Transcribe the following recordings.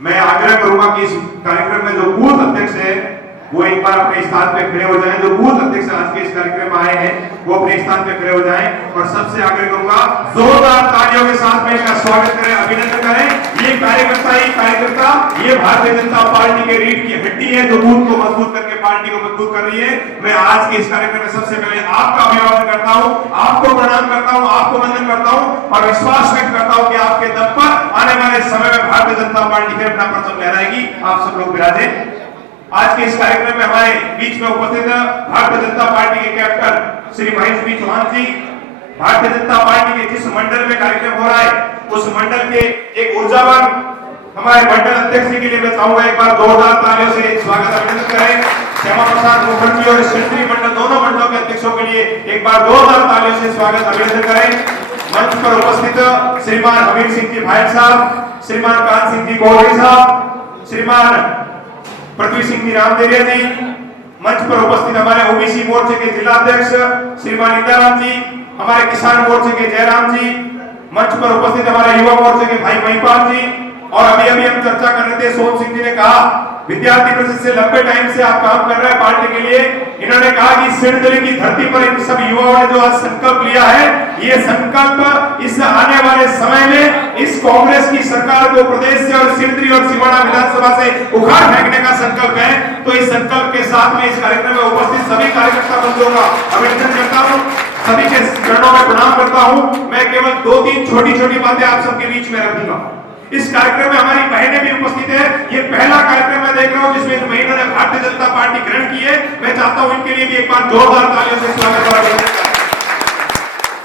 मैं आग्रह करूंगा कि इस कार्यक्रम में जो बूथ अध्यक्ष है वो एक बार अपने स्थान पे खड़े हो जाएं। जो बूथ अध्यक्ष आज के इस कार्यक्रम में आए हैं वो अपने स्थान पे खड़े हो जाएं और सबसे आग्रह करूंगा जोरदार तालियों के साथ में इसका स्वागत करें, अभिनंदन करें। ये कार्यकर्ता ये भारतीय जनता पार्टी के रीढ़ की हड्डी है जो बूथ को मजबूत करके पार्टी को मजबूत कर रही है। मैं आज के इस कार्यक्रम में सबसे पहले आपका अभिवादन करता हूं, आपको प्रणाम करता हूं, आपको वंदन करता हूं और विश्वास व्यक्त करता हूं कि आपके दम पर आने वाले समय में भारतीय जनता पार्टी फिर अपना परचम लहराएगी। आप सब लोग विराजे। आज के इस कार्यक्रम में हमारे बीच में उपस्थित भारतीय जनता पार्टी के कैप्टन श्री महेश बी चौहान जी, भारतीय जनता पार्टी के जिस मंडल में कार्यक्रम हो रहा है उस मंडल के एक ऊर्जावान हमारे मंडल अध्यक्ष जी के लिए मैं चाहूंगा एक बार जोरदार तालियों से स्वागत अभिनंदन करें। श्यामा प्रसाद मुखर्जी और क्षेत्रीय मंडल दोनों मंडलों के अध्यक्षों के लिए एक बार जोरदार तालियों से स्वागत अभिनंदन करें। मंच पर उपस्थित श्रीमान हमीर सिंह जी भाई साहब, श्रीमान कान सिंह जी गौरी साहब, श्रीमान पृथ्वी सिंह जी रामदेरिया जी, मंच पर उपस्थित हमारे ओबीसी मोर्चे के जिला अध्यक्ष श्रीमान इंदाराम जी, हमारे किसान मोर्चे के जयराम जी, मंच पर उपस्थित हमारे युवा मोर्चे के भाई महिपाल जी और अभी हम चर्चा कर रहे थे, सोम सिंह जी ने कहा विद्यार्थी परिषद से लंबे टाइम से आप काम कर रहे हैं पार्टी के लिए। इन्होंने कहा कि सिरदली की धरती पर इन सब युवाओं ने जो आज संकल्प लिया है, ये संकल्प इस आने वाले समय में इस कांग्रेस की सरकार को प्रदेश से और सिरदली और सिवाड़ा विधानसभा से उखाड़ फेंकने का संकल्प है। तो इस संकल्प के साथ में इस कार्यक्रम में उपस्थित सभी कार्यकर्ता बंधुओं का अभिनंदन करता हूँ, सभी के चरणों में प्रणाम करता हूँ। मैं केवल 2-3 छोटी-छोटी बातें आप सबके बीच में रखूंगा। इस कार्यक्रम में हमारी बहनें भी उपस्थित है। ये पहला कार्यक्रम मैं देख रहा हूं जिसमें इन बहनों ने भारतीय जनता पार्टी ग्रहण की है। मैं चाहता हूं इनके लिए भी एक बार जोरदार तालियों से स्वागत करें।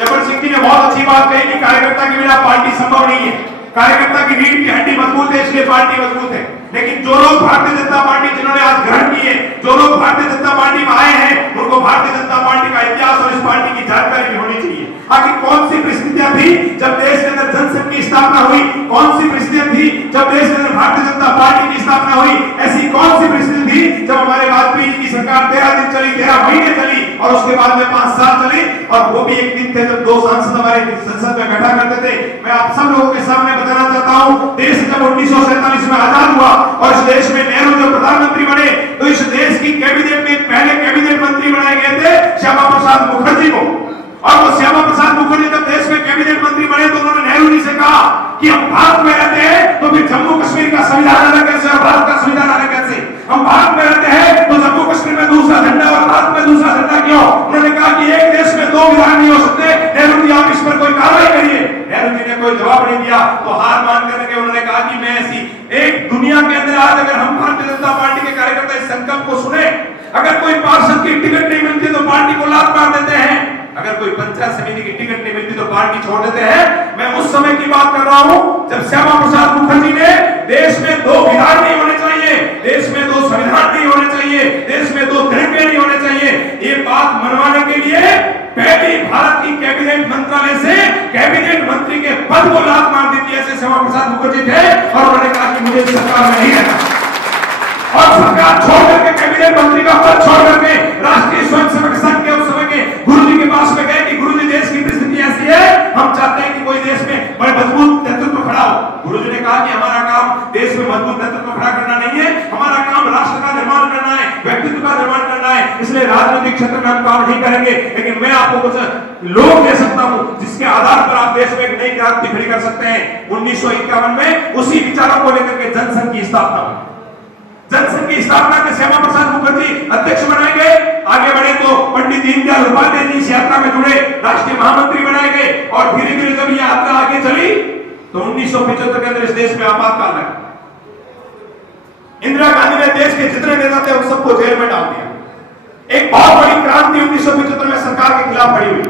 जबर सिंह जी ने बहुत अच्छी बात कही कि कार्यकर्ता के बिना पार्टी संभव नहीं है। कार्यकर्ता की रीढ़ की हड्डी मजबूत है इसलिए पार्टी मजबूत है। लेकिन जो लोग भारतीय जनता पार्टी जिन्होंने आज ग्रहण की है, जो लोग भारतीय जनता पार्टी में आए हैं, उनको भारतीय जनता पार्टी का इतिहास और इस पार्टी की जानकारी भी होनी चाहिए। आखिर कौन सी परिस्थितियां थी जब देश के अंदर जनसंघ की स्थापना हुई, कौन सी परिस्थितियां थी जब देश के अंदर भारतीय जनता पार्टी की स्थापना हुई, ऐसी कौन सी परिस्थिति थी जब हमारे वाजपेयी जी की सरकार 13 दिन चली, 13 महीने चली और उसके बाद में 5 साल चली और वो भी एक दिन थे जब 2 सांसद हमारे संसद में बैठा करते थे। मैं आप सब लोगों के सामने बताना चाहता हूं, देश जब 1947 में आजाद हुआ और इस देश में नेहरू जब प्रधानमंत्री बने तो इस देश की कैबिनेट में पहले कैबिनेट मंत्री बनाए गए थे श्यामा प्रसाद मुखर्जी को। और वो श्यामा प्रसाद मुखर्जी जब देश में कैबिनेट मंत्री बने तो उन्होंने नेहरू जी से कहा कि हम भारत में रहते हैं तो फिर जम्मू कश्मीर का संविधान अलग कैसे और भारत का संविधान अलग कैसे? हम भारत में रहते हैं तो जम्मू कश्मीर में दूसरा झंडा और भारत में दूसरा झंडा क्यों? उन्होंने कहा कि एक देश में 2 विधान नहीं हो सकते। नेहरू जी आप इस पर कोई कार्रवाई करिए। नेहरू जी ने कोई जवाब नहीं दिया तो हार मान करके उन्होंने कहा कि मैं ऐसी एक दुनिया के अंदर आज अगर हम भारतीय जनता पार्टी के कार्यकर्ता इस संकल्प को सुने, अगर कोई पार्षद की टिकट नहीं मिलती तो पार्टी को लात मार देते हैं, अगर कोई पंचायत समिति की टिकट नहीं मिलती तो पार्टी छोड़ देते हैं। मैं उस समय की बात कर रहा हूं जब श्यामा प्रसाद मुखर्जी ने देश में 2 विधान नहीं होने चाहिए, देश में 2 संविधान नहीं होने चाहिए, देश में 2 तिरंगे नहीं होने चाहिए, ये बात मनवाने के लिए पहली भारत की कैबिनेट मंत्रालय से कैबिनेट मंत्री के पद को लात मार दी थी। ऐसे श्यामा प्रसाद मुखर्जी थे और उन्होंने कहा कि मुझे सरकार में नहीं रहना और सरकार छोड़ करके कैबिनेट मंत्री का पद छोड़ करके राष्ट्रीय स्वयंसेवक संघ के उस समय के गुरुजी के पास में गए कि गुरुजी देश की परिस्थिति ऐसी है, हम चाहते हैं कि कोई देश में बड़े मजबूत नेतृत्व खड़ा हो। गुरुजी ने कहा कि हमारा काम देश में मजबूत नेतृत्व खड़ा करना नहीं है, हमारा काम राष्ट्र का निर्माण करना है, व्यक्तित्व का निर्माण करना है, इसलिए राजनीतिक क्षेत्र में हम काम नहीं करेंगे। लेकिन मैं आपको कुछ लोग दे सकता हूं जिसके आधार पर आप देश में एक नई क्रांति खड़ी कर सकते हैं। 1951 में उसी विचारों को लेकर के जनसंघ की स्थापना हुई। जनसंघ की स्थापना के श्यामा प्रसाद मुखर्जी अध्यक्ष बनाए गए। आगे बढ़े तो पंडित दीनदयाल उपाध्याय जी इस यात्रा में जुड़े, राष्ट्रीय महामंत्री बनाए गए और धीरे धीरे जब ये यात्रा आगे चली तो 1975 के अंदर इस देश में आपातकाल लगा। इंदिरा गांधी ने देश के जितने नेता थे उन सबको जेल में डाल दिया। एक बहुत बड़ी क्रांति 1975 में सरकार के खिलाफ खड़ी हुई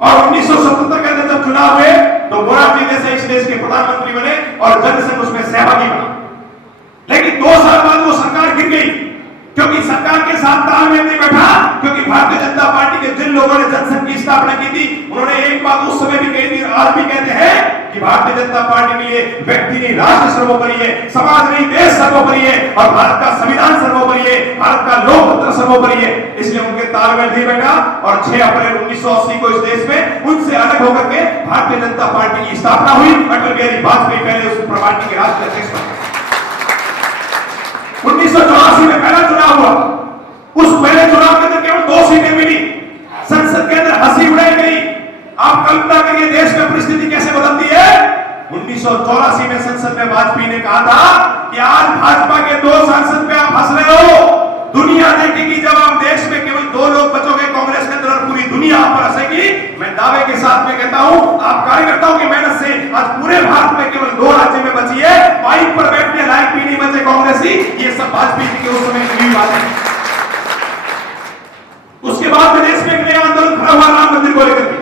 और 1977 के अंदर जब चुनाव हुए तो मोरारजी देसाई इस देश के प्रधानमंत्री बने और जनसंघ उसमें सहभागी बना। लेकिन 2 साल बाद वो सरकार गिर गई क्योंकि सरकार के साथ तालमेल नहीं बैठा, क्योंकि भारतीय जनता पार्टी के जिन लोगों ने जनसंघ की स्थापना की थी उन्होंने एक बात उस समय भी कही थी, आज भी कहते हैं कि भारतीय जनता पार्टी के लिए व्यक्ति नहीं राष्ट्र सर्वोपरि है, समाज नहीं देश सर्वोपरि है और भारत का संविधान सर्वोपरि है, भारत का लोकतंत्र सर्वोपरि है। इसलिए उनके तालमेल नहीं बैठा और 6 अप्रैल 1980 को इस देश में उनसे अलग होकर के भारतीय जनता पार्टी की स्थापना हुई। अटल बिहारी वाजपेयी पहले उस पार्टी के राष्ट्रीय अध्यक्ष बने। 1984 में पहला चुनाव हुआ, उस पहले चुनाव के अंदर केवल 2 सीटें मिली, संसद के अंदर हंसी उड़ाई गई। आप कल्पना करिए देश में परिस्थिति कैसे बदलती है। 1984 में संसद में वाजपेयी ने कहा था कि आज भाजपा के 2 सांसद पे आप हंस रहे हो, दुनिया देखेगी जब आप देश में केवल 2 लोग बचोगे कांग्रेस के अंदर और पूरी दुनिया आप पर हंसेगी। मैं दावे के साथ में कहता हूं, आप कार्यकर्ताओं की मेहनत से आज पूरे भारत में केवल 2 राज्य में बची है, बाइक पर बैठने लायक भी नहीं बचे कांग्रेसी। ये सब वाजपेयी जी के उस समय की बात है। उसके बाद में देश में एक नया आंदोलन खड़ा हुआ राम मंदिर को लेकर।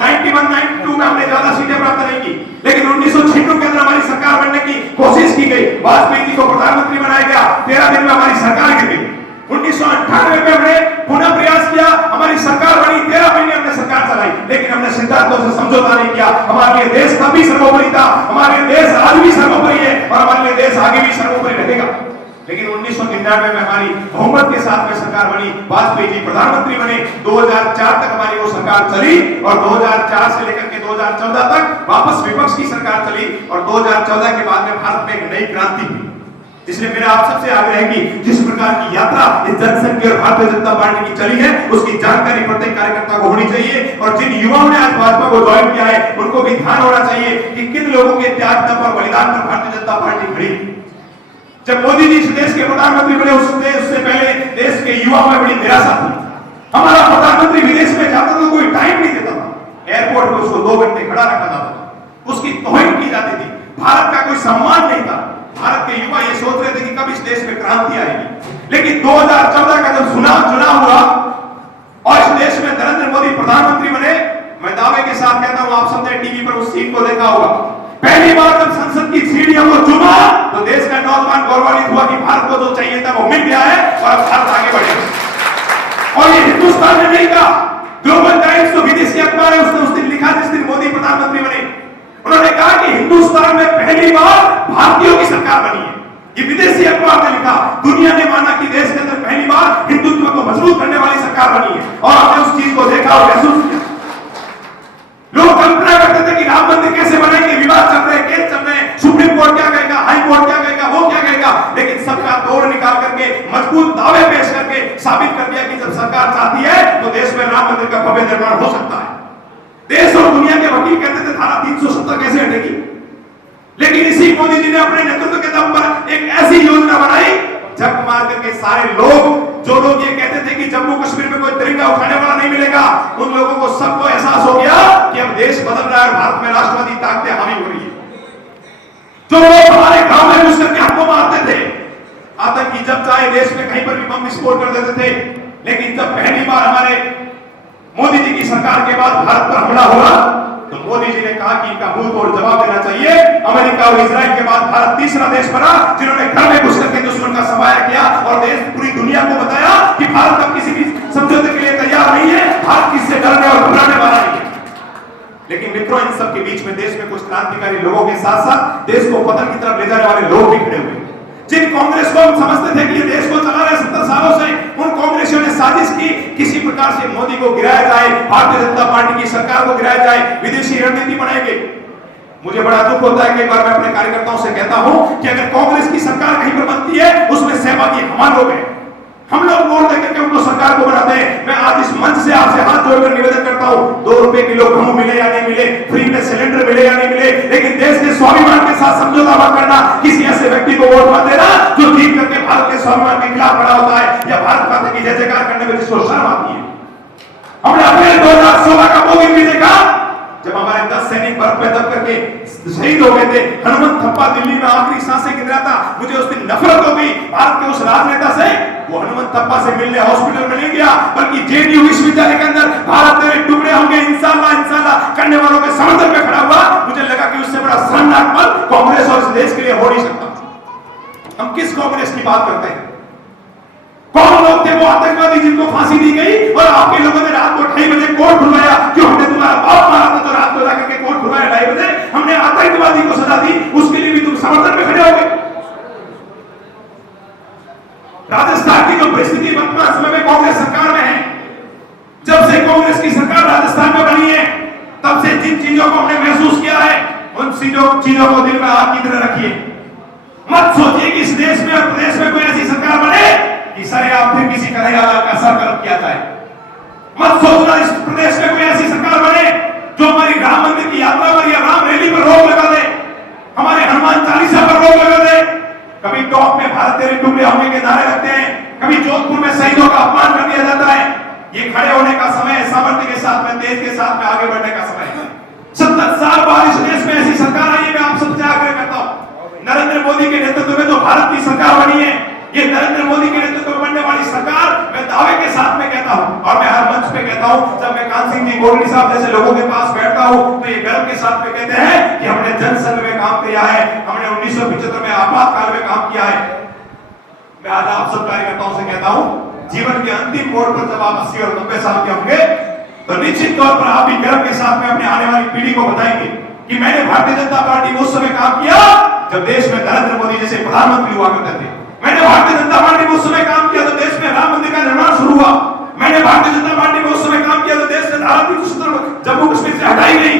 91-92 में हमने ज्यादा सीटें प्राप्त नहीं की, लेकिन 1996 के अंदर हमारी सरकार बनने की कोशिश की गई, वाजपेयी जी को प्रधानमंत्री बनाया गया, 13 दिन में हमारी सरकार गिर गई। 1998 में हमने पुनः प्रयास किया, हमारी सरकार बनी, 13 महीने हमने सरकार चलाई, लेकिन हमने सिद्धांतों से समझौता नहीं किया। हमारे लिए देश तब भी सर्वोपरि था, हमारे लिए देश आज भी सर्वोपरि है और हमारे लिए देश आगे भी सर्वोपरि रहेगा। लेकिन 1999 में हमारी बहुमत के साथ में सरकार बनी, वाजपेयी जी प्रधानमंत्री बने, 2004 तक हमारी वो सरकार चली और 2004 से लेकर के 2014 तक वापस विपक्ष की सरकार चली और 2014 के बाद में भारत में एक नई क्रांति हुई। इसलिए मेरा आप सबसे आग्रह है कि जिस प्रकार की यात्रा इस जनसंघ की और भारतीय जनता पार्टी की चली है, उसकी जानकारी प्रत्येक कार्यकर्ता को होनी चाहिए और जिन युवाओं ने आज भाजपा को ज्वाइन किया है उनको भी ध्यान होना चाहिए कि किन लोगों के त्याग तप और बलिदान पर भारतीय जनता पार्टी खड़ी। जब मोदी जी इस देश के प्रधानमंत्री बने उससे पहले देश के युवाओं में बड़ी निराशा थी। हमारा प्रधानमंत्री विदेश में जाता तो कोई टाइम नहीं देता था, एयरपोर्ट पर उसको 2 घंटे खड़ा रखा जाता था, उसकी तौहीन की जाती थी, भारत का कोई सम्मान नहीं था। भारत के युवा ये सोच रहे थे कि कब इस देश में क्रांति आएगी। लेकिन 2014 का जब चुनाव हुआ और इस देश में नरेंद्र मोदी प्रधानमंत्री बने, मैं दावे के साथ कहता हूं, आप सबने टीवी पर उस सीन को देखा होगा। पहली बार जब संसद की सीढ़ियों को चुना तो देश का नौजवान गौरवान्वित हुआ कि भारत को जो चाहिए था वो मिल गया है और अब भारत आगे बढ़ेगा। और ये हिंदुस्तान में नहीं था, ग्लोबल टाइम्स तो विदेशी अखबार है, उसने उस दिन लिखा जिस दिन मोदी प्रधानमंत्री बने, उन्होंने कहा कि हिंदुस्तान में पहली बार भारतीयों की सरकार बनी है। ये विदेशी अखबार ने लिखा, दुनिया ने माना कि देश के अंदर पहली बार हिंदुत्व को मजबूत करने वाली सरकार बनी है और हमने उस चीज को देखा और महसूस किया। लोग कल्पना करते थे कि राम मंदिर कैसे बनाएंगे, विवाद चल रहे, केस चल रहे, सुप्रीम कोर्ट क्या कहेगा, हाई कोर्ट क्या कहेगा, वो क्या कहेगा, लेकिन सबका तोड़ निकाल करके मजबूत दावे पेश करके साबित कर दिया कि जब सरकार चाहती है तो देश में राम मंदिर का भव्य निर्माण हो सकता है। देश और दुनिया के वकील कहते थे धारा 370 कैसे हटेगी, लेकिन इसी मोदी जी ने अपने नेतृत्व के दम पर एक ऐसी योजना बनाई, झक मार करके सारे लोग, जो लोग ये कहते थे कि जम्मू कश्मीर में कोई तिरंगा उठाने वाला नहीं मिलेगा, उन लोगों को सबको एहसास हो गया कि अब देश बदल रहा है, भारत में राष्ट्रवादी ताकतें हावी हो रही है। जो लोग हमारे गांव में घुस करके हमको मारते थे, आतंकी जब चाहे देश में कहीं पर भी बम विस्फोट कर देते थे, लेकिन जब पहली बार हमारे मोदी जी की सरकार के बाद भारत पर हमला हुआ तो मोदी जी ने कहा कि इनका मुंह तोड़ जवाब देना चाहिए। अमेरिका और इजराइल के बाद भारत तीसरा देश बना जिन्होंने घर में घुस करके दुश्मन का सफाया किया और देश पूरी दुनिया को बताया कि भारत अब किसी भी समझौते के लिए तैयार नहीं है, भारत किससे डरने और घबराने वाला नहीं है। लेकिन मित्रों, इन सब के बीच में देश में कुछ क्रांतिकारी लोगों के साथ साथ देश को पतन की तरफ ले जाने वाले लोग भी खड़े हुए। जिन कांग्रेस को हम समझते थे कि ये देश को चला रहे 70 सालों से, उन कांग्रेसियों ने साजिश की किसी प्रकार से मोदी को गिराया जाए, भारतीय जनता पार्टी की सरकार को गिराया जाए, विदेशी रणनीति बनाएंगे। मुझे बड़ा दुख होता है कि एक बार मैं अपने कार्यकर्ताओं से कहता हूं कि अगर कांग्रेस की सरकार कहीं पर बनती है उसमें सहभागी हम लोग हैं, हम लोग वोट देकर के उनको सरकार को बनाते हैं। मैं आज इस मंच से आपसे हाथ जोड़कर निवेदन करता हूं, 2 रुपए किलो गेहूं मिले या नहीं मिले, फ्री में सिलेंडर मिले या नहीं मिले, लेकिन देश के स्वाभिमान के साथ समझौता मत करना। किसी ऐसे व्यक्ति को वोट मत देना जो जीत करके भारत के स्वाभिमान के खिलाफ खड़ा होता है या भारत माता की जय जयकार करने में जिसको शर्म आती है। हमने अप्रैल 2016 का वो दिन भी देखा जब हमारे 10 सैनिक बर्फ में दब करके शहीद हो गए थे। हनुमंत थप्पा दिल्ली में आखिरी सांसें गिन रहा था। मुझे उस दिन नफरत हो गई भारत के उस राजनेता से। वो हनुमंत थप्पा से मिलने हॉस्पिटल में नहीं गया, बल्कि जेएनयू विश्वविद्यालय के अंदर भारत तेरे टुकड़े होंगे इंशाल्लाह इंशाल्लाह करने वालों के समर्थन में खड़ा हुआ। मुझे लगा कि उससे बड़ा शर्मनाक पल कांग्रेस और इस देश के लिए हो नहीं सकता। हम किस कांग्रेस की बात करते हैं? कौन लोग थे वो आतंकवादी जिनको फांसी दी गई और आपके लोगों ने रात को 2:30 बजे कोर्ट खुलवाया? क्यों? हमने तुम्हारा बाप मारा था तो रात को जाकर के कोर्ट खुलवाया 2:30 बजे, हमने आतंकवादी को सजा दी, उसके लिए भी तुम समर्थन में खड़े हो गए। राजस्थान की जो परिस्थिति वर्तमान समय में कांग्रेस सरकार में है, जब से कांग्रेस की सरकार राजस्थान में बनी है तब से जिन चीजों को हमने महसूस किया है उन चीजों को दिल में आग की तरह रखिए। मत सोचिए कि इस देश में और प्रदेश में कोई ऐसी कन्हैयालाल का सर कलम किया जाए। मत सोचना इस प्रदेश में कोई ऐसी सरकार बने जो हमारी राम मंदिर की यात्रा पर या राम रैली पर रोक लगा दे, हमारे हनुमान चालीसा पर रोक लगा दे। कभी टॉप में भारत तेरे टुकड़े होने के नारे लगते हैं, कभी जोधपुर में शहीदों का अपमान कर दिया जाता है। ये खड़े होने का समय है, सामर्थ्य के साथ में, देश के साथ में आगे बढ़ने का समय है। 70 साल बाद इस देश में ऐसी सरकार आई है, मैं आप सबसे आग्रह करता हूं, नरेंद्र मोदी के नेतृत्व में जो भारत की सरकार बनी है, ये नरेंद्र मोदी के नेतृत्व में बनने वाली सरकार, मैं दावे के साथ में कहता हूं और मैं हर मंच पे कहता हूं, जब मैं कान सिंह जी गोरडी साहब जैसे लोगों के पास बैठता हूं तो ये गर्व के साथ में कहते हैं कि हमने जनसंघ में काम किया है, हमने 1975 में आपातकाल में काम किया है। मैं आज आप सब कार्यकर्ताओं से कहता हूं, जीवन के अंतिम मोड़ पर जब आप 80 और 90 साल के होंगे तो निश्चित तौर पर आप भी गर्व के साथ में अपने आने वाली पीढ़ी को बताएंगे कि मैंने भारतीय जनता पार्टी में उस समय काम किया जब देश में नरेंद्र मोदी जैसे प्रधानमंत्री हुआ करते थे। मैंने भारतीय जनता पार्टी में उस समय काम किया तो देश में राम मंदिर का निर्माण शुरू हुआ। मैंने भारतीय जनता पार्टी में उस समय काम किया तो देश से धारा 370 जम्मू कश्मीर से हटाई गई।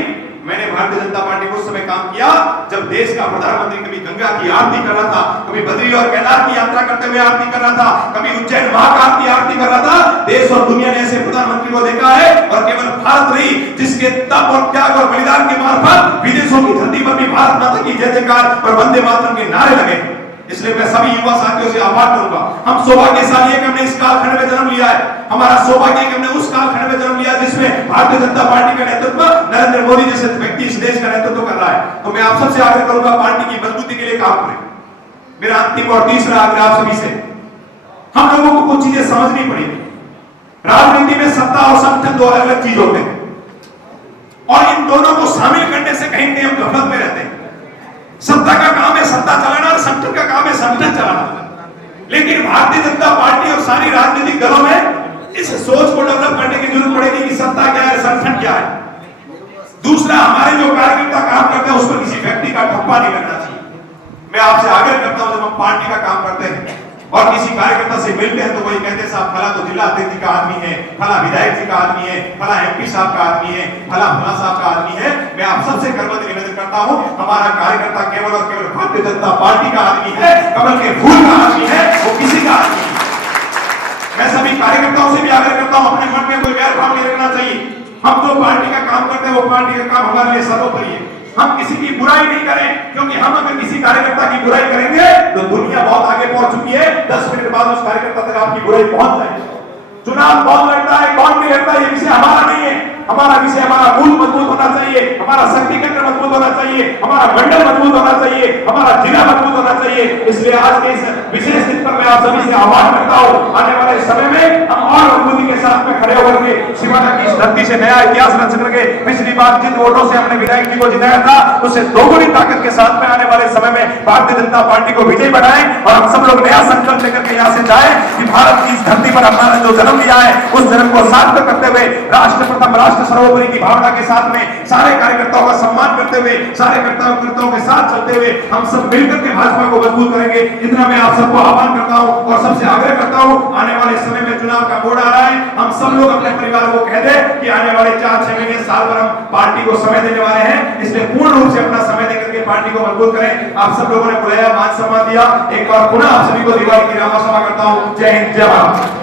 मैंने भारतीय जनता पार्टी में उस समय काम किया जब देश का प्रधानमंत्री कभी गंगा की आरती कर रहा था, कभी बद्री और केदार की यात्रा करते हुए आरती कर रहा था, कभी उज्जैन महाकाल की आरती कर रहा था। देश और दुनिया ने ऐसे प्रधानमंत्री को देखा है और केवल भारत नहीं, जिसके तप और त्याग और बलिदान के मार्फत विदेशों की धरती पर भी भारत माता की जय जयकार और वंदे मातरम के नारे लगे। इसलिए मैं सभी युवा साथियों से आह्वान करूंगा, हम सौभाग्यशाली है कि हमने इस कालखंड में जन्म लिया है। हमारा सौभाग्य है कि हमने उस कालखंड में जन्म लिया जिसमें भारतीय जनता पार्टी का नेतृत्व नरेंद्र मोदी जैसे व्यक्ति इस देश का नेतृत्व कर रहा है। तो मैं आप सबसे आग्रह करूंगा, पार्टी की मजबूती के लिए काम करें। मेरा अंतिम और तीसरा आग्रह आप सभी से, हम लोगों को कुछ चीजें समझनी पड़ेगी। राजनीति में सत्ता और संगठन दो अलग अलग चीज होते हैं और इन दोनों को शामिल करने से कहीं हम गफलत में रहते हैं। सत्ता का काम है सत्ता चलाना और संगठन का काम है संगठन चलाना। लेकिन भारतीय जनता पार्टी और सारी राजनीतिक दलों में इस सोच को डेवलप करने की जरूरत पड़ेगी कि सत्ता क्या है, संगठन क्या है। दूसरा, हमारे जो कार्यकर्ता काम करते हैं उस पर किसी व्यक्ति का ठप्पा नहीं लगना चाहिए। मैं आपसे आग्रह करता हूं, जब हम पार्टी का काम करते हैं और किसी कार्यकर्ता से मिलते हैं तो वही कहते हैं साहब फला तो जिला अध्यक्ष का आदमी है, फला विधायक जी का आदमी है, फला एमपी साहब का आदमी है, फला साहब का आदमी है। मैं आप सबसे करबद्ध निवेदन करता हूं, हमारा कार्यकर्ता केवल और केवल भारतीय जनता पार्टी का आदमी है, कमल के फूल का आदमी है, वो किसी का आदमी है। मैं सभी कार्यकर्ताओं से भी आग्रह करता हूं, अपने मन में कोई गैर भाव नहीं रखना चाहिए। हम जो पार्टी का काम करते हैं वो पार्टी का काम हमारे लिए सर्वोपरि है। हम किसी की बुराई नहीं करें, क्योंकि हम अगर किसी कार्यकर्ता की बुराई करेंगे तो दुनिया बहुत आगे पहुंच चुकी है। 10 मिनट बाद उस कार्यकर्ता तक आपकी बुराई पहुंच जाएगी। चुनाव कौन लड़ता है कौन नहीं लड़ता ये विषय हमारा नहीं है। हमारा विषय, हमारा मूल मजबूत होना चाहिए, हमारा शक्ति केंद्र मजबूत होना चाहिए, हमारा मंडल मजबूत होना चाहिए, हमारा जिला मजबूत होना चाहिए। इसलिए आज के इस विशेष दिन पर मैं आप सभी से आह्वान करता हूं, आने वाले समय में हम और मजबूती के साथ में खड़े होकर के शिवाना की इस धरती से नया इतिहास रच सकेंगे। पिछली बार जिन वोटों से हमने विधायक जी को जिताया था उससे दोगुनी ताकत के साथ में आने वाले समय में भारतीय जनता पार्टी को विजयी बनाएं और हम सब लोग नया संकल्प लेकर के यहाँ से जाएं कि भारत की इस धरती पर हमारा जो जन्म लिया है उस जन्म को सार्थक करते हुए राष्ट्र प्रथम राष्ट्र सर्वोपरि की भावना के साथ में सारे कार्यकर्ताओं का सम्मान करते हुए, सारे कार्यकर्ताओं के साथ चलते हुए हम सब मिलकर के भाजपा को मजबूत करेंगे। इतना मैं आप सबको आह्वान करता हूं और सबसे आग्रह करता हूं, आने वाले समय में चुनाव का मोड़ आ रहा है। हम सब लोग अपने परिवार को कह दें कि आने वाले 4-6 महीने साल भर हम पार्टी को समय देने वाले हैं, इसलिए पूर्ण रूप से अपना समय देकर के पार्टी को मजबूत करें। आप सब लोगों ने बुलाया, मान सम्मान दिया, एक बार पुनः आप सभी को दिवाली की रामा सभा करता हूं। जय हिंद, जय भारत।